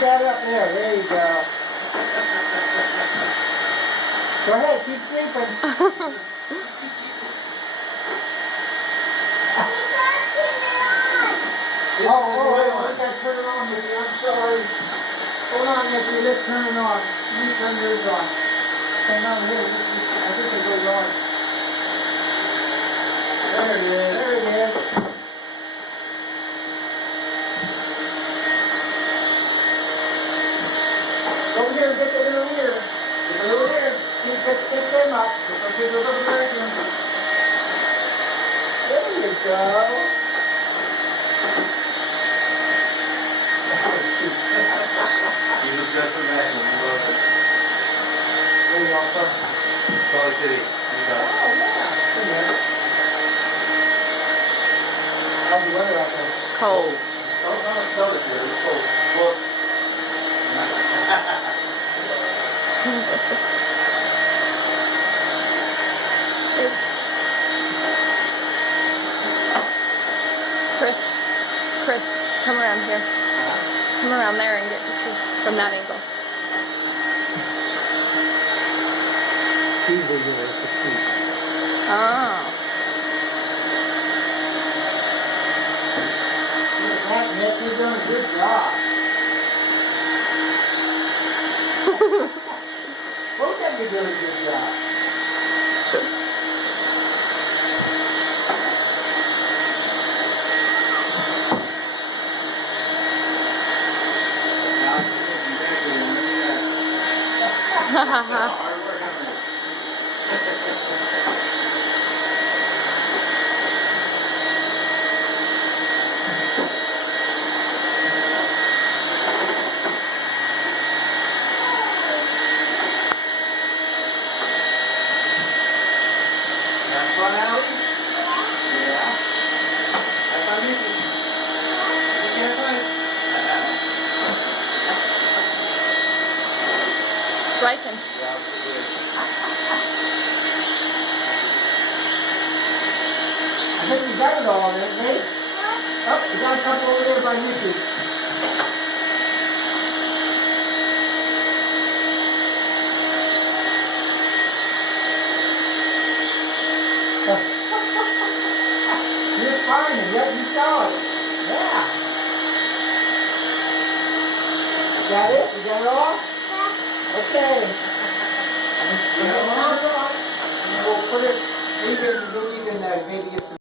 that up there. There you go. Go ahead, keep sleeping. Oh, I gotta turn it on, baby. I'm sorry. Hold on, Nicky. Let's turn it on. Let me turn yours on. Hang on here. I think it goes on. There it is. There it is. Over here, get the little ear. Get the little ear. Pick them up. There you go. You look just for that and you love it. There you go, sir. Solid City. You got it. Oh, yeah. How's the weather out there? Cold. Oh, no, it's covered here. It's cold. Look. Chris, come around here. Come around there and get pictures from that angle. These are yours to keep. Oh. Look at that, Nick. You're doing a good job. Both of you doing a good job. Ha ha ha. Have fun, Allie? Yeah. Have fun, Mickey. Mickey, have fun. Riken. Yeah, it's good. I think we got it all, didn't we? Oh, we got a couple over there by Nicky. You're fine, and yet you saw it. Yeah. Is that it? You got it all? Okay. And we'll put it in here, and then you can maybe get some